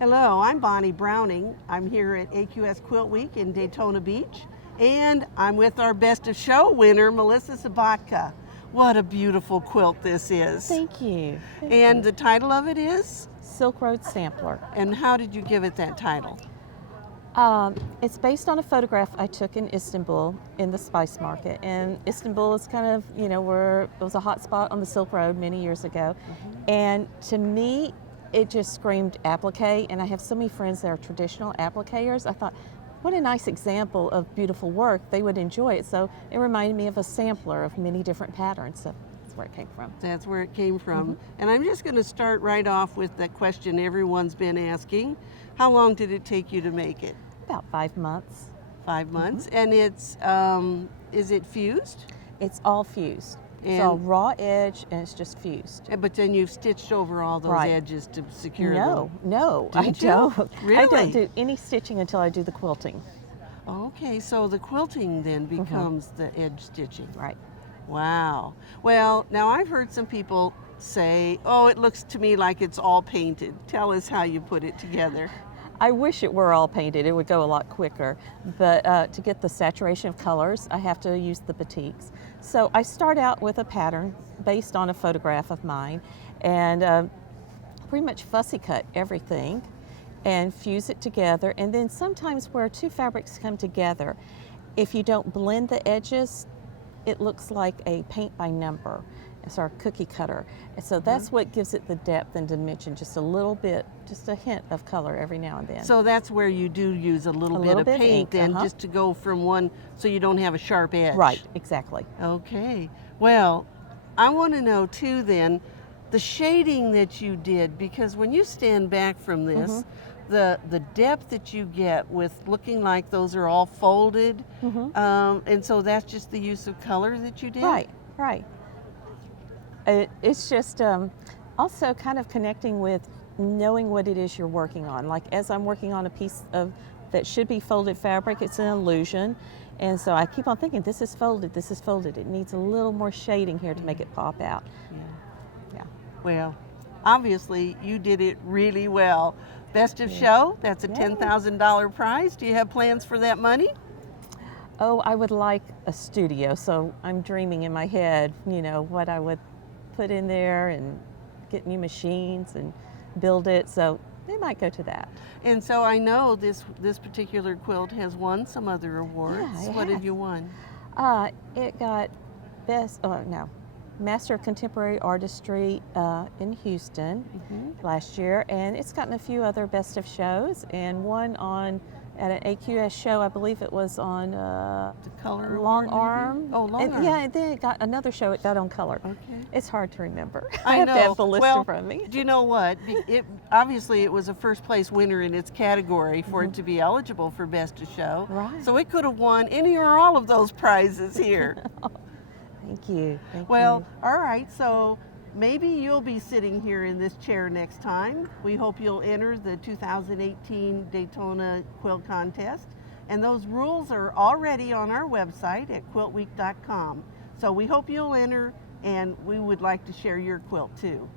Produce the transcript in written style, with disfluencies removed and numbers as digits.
Hello, I'm Bonnie Browning. I'm here at AQS QuiltWeek in Daytona Beach, and I'm with our Best of Show winner, Melissa Sobotka. What a beautiful quilt this is. Thank you. And the title of it is? Silk Road Sampler. And how did you give it that title? It's based on a photograph I took in Istanbul in the spice market. And Istanbul is kind of, where it was a hot spot on the Silk Road many years ago. And to me, it just screamed applique. And I have so many friends that are traditional appliqueurs. I thought, what a nice example of beautiful work. They would enjoy it. So it reminded me of a sampler of many different patterns. So that's where it came from. That's where it came from. And I'm just going to start right off with the question everyone's been asking. How long did it take you to make it? About 5 months. 5 months. And it's, is it fused? It's all fused. It's all raw edge and it's just fused. But then you've stitched over all those edges to secure them. No, I Didn't you? don't. Really? I don't do any stitching until I do the quilting. Okay, so the quilting then becomes the edge stitching. Right. Wow. Well, now I've heard some people say, oh, it looks to me like it's all painted. Tell us how you put it together. I wish it were all painted. It would go a lot quicker. But to get the saturation of colors, I have to use the batiks. So I start out with a pattern based on a photograph of mine and pretty much fussy cut everything and fuse it together. And then sometimes where two fabrics come together, if you don't blend the edges, it looks like a paint by number. It's our cookie cutter. And so that's what gives it the depth and dimension, just a little bit, just a hint of color every now and then. So that's where you do use a little bit of paint and just to go from one so you don't have a sharp edge. Right, exactly. Okay. Well, I want to know too then, the shading that you did, because when you stand back from this, the depth that you get with looking like those are all folded, and so that's just the use of color that you did? Right, right. It's just also kind of connecting with knowing what it is you're working on. Like as I'm working on a piece of that should be folded fabric, it's an illusion. And so I keep on thinking, this is folded, this is folded. It needs a little more shading here to make it pop out. Yeah. Well, obviously you did it really well. Best of Show, that's a $10,000 prize. Do you have plans for that money? Oh, I would like a studio. So I'm dreaming in my head, what I would put in there and get new machines and build it. So they might go to that. And so I know this particular quilt has won some other awards. Yeah, what have you won? It got Master of Contemporary Artistry in Houston last year, and it's gotten a few other Best of Shows, and one at an AQS show, I believe it was on the color Long award, Arm. maybe? Oh, Long Arm. Yeah, and then it got another show. It got on color. Okay. It's hard to remember. I have know. to have the list well, in front of me. Do you know what? Obviously it was a first place winner in its category for it to be eligible for Best of Show. Right. So it could have won any or all of those prizes here. Thank you. Well, all right. So maybe you'll be sitting here in this chair next time. We hope you'll enter the 2018 Daytona Quilt Contest. And those rules are already on our website at quiltweek.com. So we hope you'll enter, and we would like to share your quilt too.